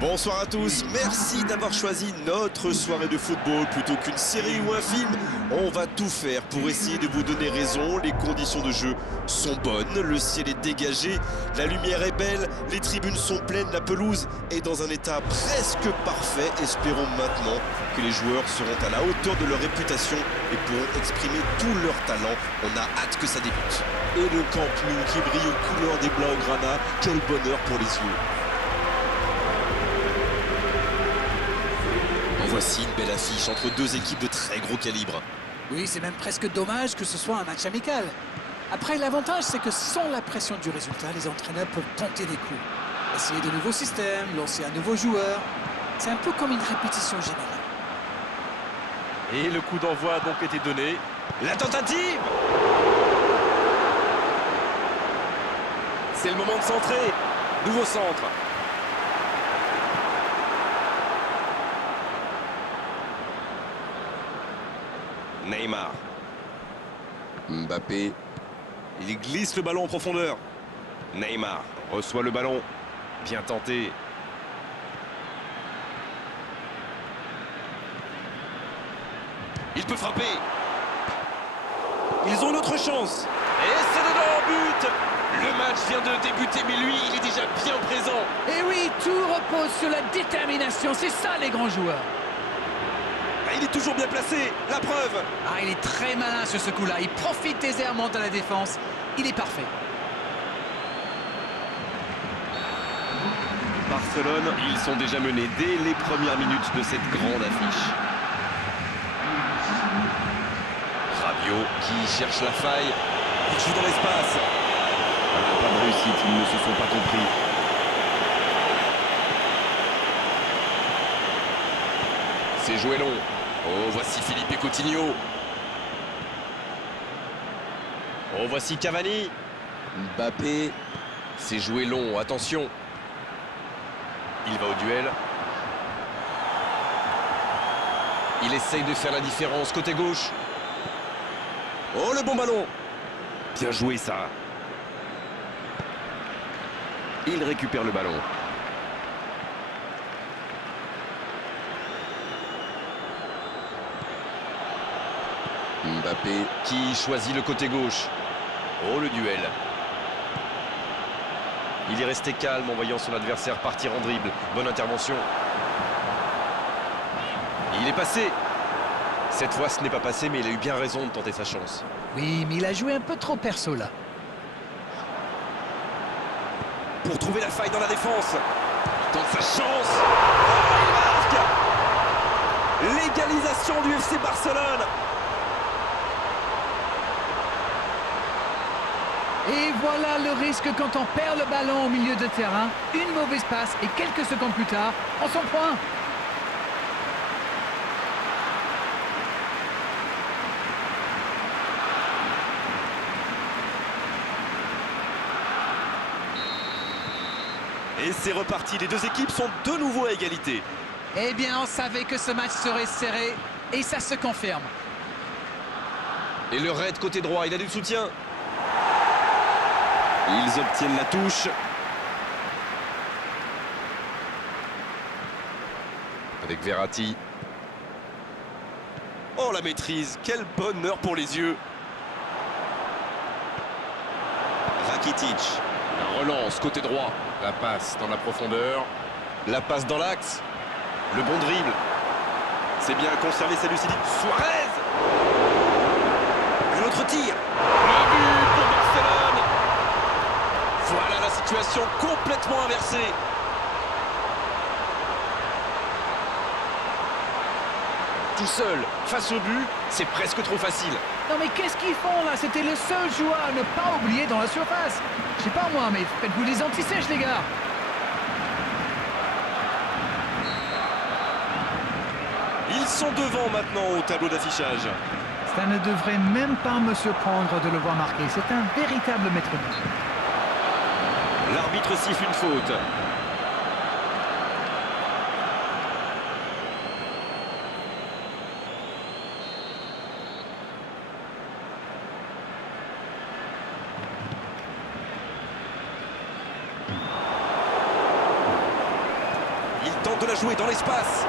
Bonsoir à tous, merci d'avoir choisi notre soirée de football plutôt qu'une série ou un film. On va tout faire pour essayer de vous donner raison, les conditions de jeu sont bonnes, le ciel est dégagé, la lumière est belle, les tribunes sont pleines, la pelouse est dans un état presque parfait. Espérons maintenant que les joueurs seront à la hauteur de leur réputation et pourront exprimer tout leur talent. On a hâte que ça débute. Et le Camp Nou qui brille aux couleurs des Blaugrana, quel bonheur pour les yeux. Voici une belle affiche entre deux équipes de très gros calibre. Oui, c'est même presque dommage que ce soit un match amical. Après, l'avantage, c'est que sans la pression du résultat, les entraîneurs peuvent tenter des coups. Essayer de nouveaux systèmes, lancer un nouveau joueur. C'est un peu comme une répétition générale. Et le coup d'envoi a donc été donné. La tentative! C'est le moment de centrer. Nouveau centre. Neymar. Mbappé. Il glisse le ballon en profondeur. Neymar reçoit le ballon. Bien tenté. Il peut frapper. Ils ont une autre chance. Et c'est dedans, but. Le match vient de débuter, mais lui, il est déjà bien présent. Et oui, tout repose sur la détermination. C'est ça, les grands joueurs. Il est toujours bien placé, la preuve. Ah, il est très malin sur ce coup-là. Il profite des errements de la défense. Il est parfait. Barcelone, ils sont déjà menés dès les premières minutes de cette grande affiche. Rabiot qui cherche la faille. Il joue dans l'espace. Pas de réussite, ils ne se sont pas compris. C'est joué long. Oh, voici Philippe Coutinho. Oh, voici Cavani. Mbappé. C'est joué long, attention. Il va au duel. Il essaye de faire la différence côté gauche. Oh, le bon ballon. Bien joué, ça. Il récupère le ballon. Mbappé. Qui choisit le côté gauche. Oh, le duel. Il est resté calme en voyant son adversaire partir en dribble. Bonne intervention. Il est passé. Cette fois, ce n'est pas passé, mais il a eu bien raison de tenter sa chance. Oui, mais il a joué un peu trop perso, là. Pour trouver la faille dans la défense. Il tente sa chance. Oh, il marque. L'égalisation du FC Barcelone. Et voilà le risque quand on perd le ballon au milieu de terrain. Une mauvaise passe et quelques secondes plus tard, on s'en prend. Et c'est reparti, les deux équipes sont de nouveau à égalité. Eh bien, on savait que ce match serait serré et ça se confirme. Et le raid côté droit, il a du soutien. Ils obtiennent la touche. Avec Verratti. Oh, la maîtrise. Quel bonheur pour les yeux. Rakitic. La relance côté droit. La passe dans la profondeur. La passe dans l'axe. Le bon dribble. C'est bien conserver sa lucidité. Suarez. Un autre tir. Le but pour Barcelone. Voilà la situation complètement inversée. Tout seul, face au but, c'est presque trop facile. Non mais qu'est-ce qu'ils font là? C'était le seul joueur à ne pas oublier dans la surface. Je sais pas moi, mais faites-vous des anti-sèches les gars. Ils sont devant maintenant au tableau d'affichage. Ça ne devrait même pas me surprendre de le voir marquer. C'est un véritable maître-nœud. L'arbitre siffle une faute. tente de la jouer dans l'espace.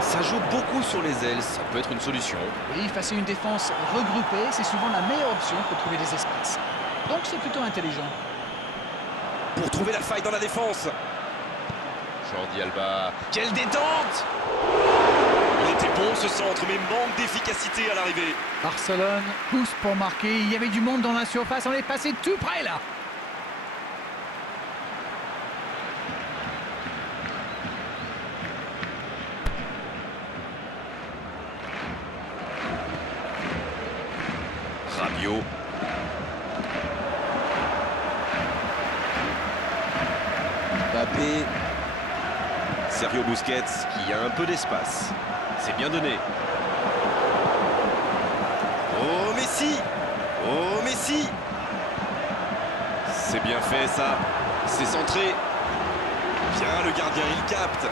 Ça joue beaucoup sur les ailes, ça peut être une solution. Oui, face à une défense regroupée, c'est souvent la meilleure option pour trouver des espaces. Donc c'est plutôt intelligent. Pour trouver la faille dans la défense. Jordi Alba. Quelle détente! Il était bon ce centre, mais manque d'efficacité à l'arrivée. Barcelone pousse pour marquer. Il y avait du monde dans la surface. On est passé tout près là. Rabiot. Mbappé. Sergio Busquets qui a un peu d'espace. C'est bien donné. Oh Messi! Oh Messi! C'est bien fait ça. C'est centré. Bien le gardien, il capte.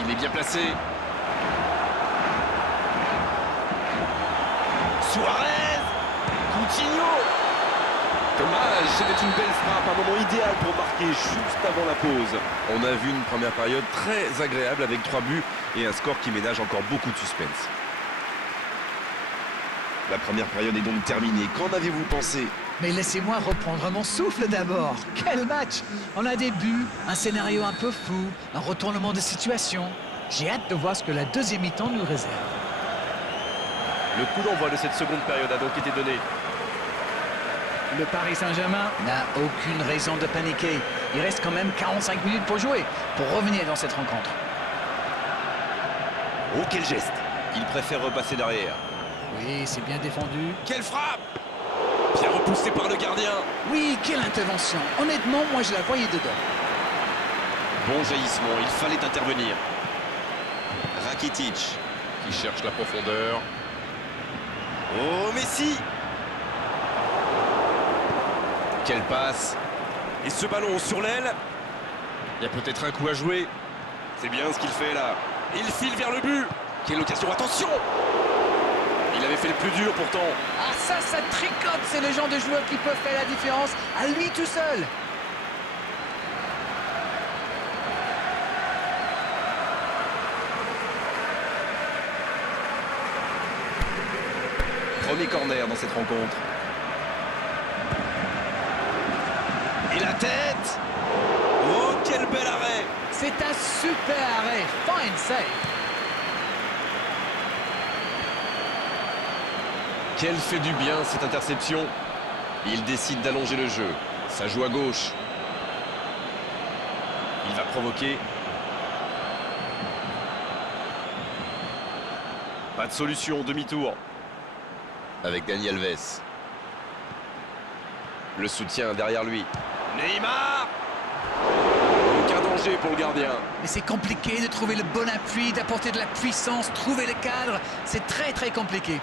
Il est bien placé. Suarez! Coutinho! Dommage, c'était une belle frappe, un moment idéal pour marquer juste avant la pause. On a vu une première période très agréable avec 3 buts et un score qui ménage encore beaucoup de suspense. La première période est donc terminée. Qu'en avez-vous pensé? Mais laissez-moi reprendre mon souffle d'abord. Quel match! On a des buts, un scénario un peu fou, un retournement de situation. J'ai hâte de voir ce que la deuxième mi-temps nous réserve. Le coup d'envoi de cette seconde période a donc été donné. Le Paris Saint-Germain n'a aucune raison de paniquer. Il reste quand même 45 minutes pour jouer, pour revenir dans cette rencontre. Oh, quel geste! Il préfère repasser derrière. Oui, c'est bien défendu. Quelle frappe! Bien repoussé par le gardien. Oui, quelle intervention. Honnêtement, moi je la voyais dedans. Bon jaillissement, il fallait intervenir. Rakitic qui cherche la profondeur. Oh Messi! Quelle passe! Et ce ballon sur l'aile. Il y a peut-être un coup à jouer. C'est bien ce qu'il fait là. Il file vers le but. Quelle occasion, attention! Il avait fait le plus dur pourtant. Ah ça tricote. C'est le genre de joueur qui peut faire la différence à lui tout seul. Premier corner dans cette rencontre. Et la tête! Oh, quel bel arrêt! C'est un super arrêt. Fine save. Quel fait du bien cette interception. Il décide d'allonger le jeu. Ça joue à gauche. Il va provoquer. Pas de solution, demi-tour. Avec Dani Alves. Le soutien derrière lui. Neymar! Aucun danger pour le gardien. Mais c'est compliqué de trouver le bon appui, d'apporter de la puissance, trouver le cadre. C'est très très compliqué.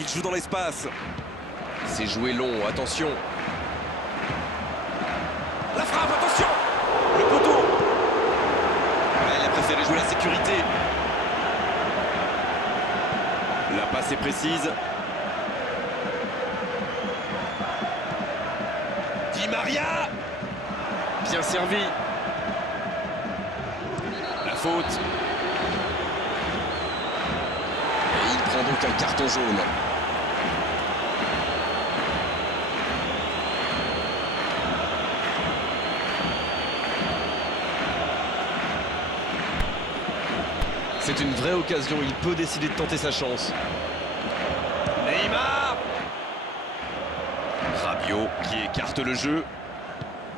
Il joue dans l'espace. C'est joué long, attention. La frappe, attention! Le poteau! Ouais, il a préféré jouer la sécurité. La passe est précise. Di Maria! Bien servi. La faute. Et il prend donc un carton jaune. C'est une vraie occasion, il peut décider de tenter sa chance. Neymar! Rabiot qui écarte le jeu.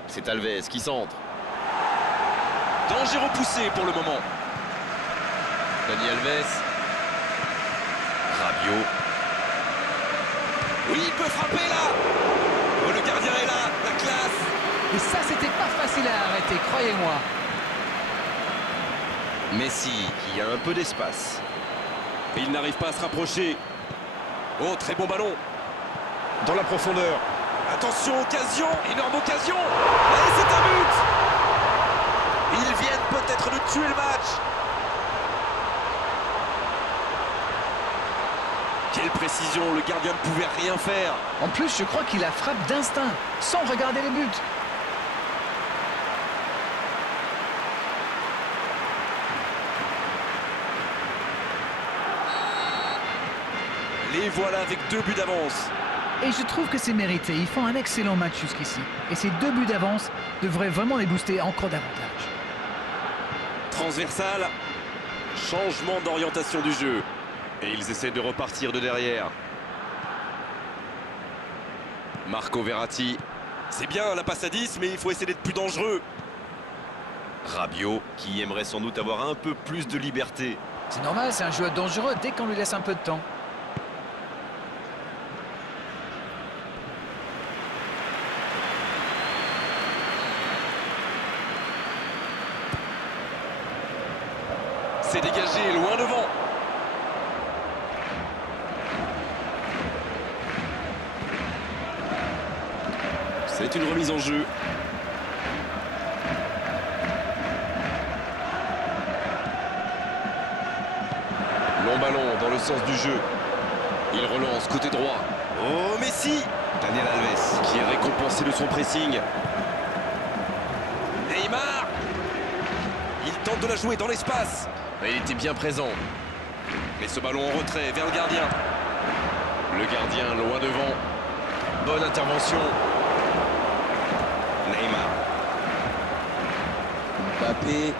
C'est Alves qui centre. Danger repoussé pour le moment. Dani Alves. Rabiot. Oui, il peut frapper là! Oh, le gardien est là, la classe! Et ça, c'était pas facile à arrêter, croyez-moi. Messi qui a un peu d'espace. Et il n'arrive pas à se rapprocher. Oh, très bon ballon. Dans la profondeur. Attention, occasion, énorme occasion. Et c'est un but. Ils viennent peut-être de tuer le match. Quelle précision, le gardien ne pouvait rien faire. En plus, je crois qu'il la frappe d'instinct, sans regarder les buts. Les voilà avec 2 buts d'avance. Et je trouve que c'est mérité. Ils font un excellent match jusqu'ici. Et ces 2 buts d'avance devraient vraiment les booster encore davantage. Transversal, changement d'orientation du jeu. Et ils essaient de repartir de derrière. Marco Verratti. C'est bien la passe à 10, mais il faut essayer d'être plus dangereux. Rabiot qui aimerait sans doute avoir un peu plus de liberté. C'est normal, c'est un joueur dangereux dès qu'on lui laisse un peu de temps. C'est dégagé, loin devant. C'est une remise en jeu. Long ballon dans le sens du jeu. Il relance côté droit. Oh, Messi! Daniel Alves qui est récompensé de son pressing. Neymar! Il tente de la jouer dans l'espace. Et il était bien présent. Mais ce ballon en retrait vers le gardien. Le gardien loin devant. Bonne intervention. Neymar. Mbappé.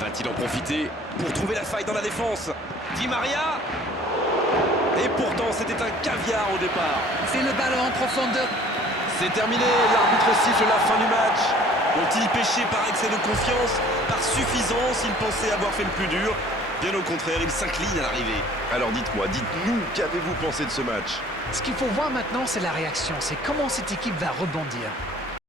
Va-t-il en profiter pour trouver la faille dans la défense? Di Maria. Et pourtant, c'était un caviar au départ. C'est le ballon en profondeur. C'est terminé, l'arbitre siffle la fin du match. Ont-ils péché par excès de confiance, par suffisance? Ils pensaient avoir fait le plus dur. Bien au contraire, ils s'inclinent à l'arrivée. Alors dites-moi, dites-nous, qu'avez-vous pensé de ce match? Ce qu'il faut voir maintenant, c'est la réaction. C'est comment cette équipe va rebondir.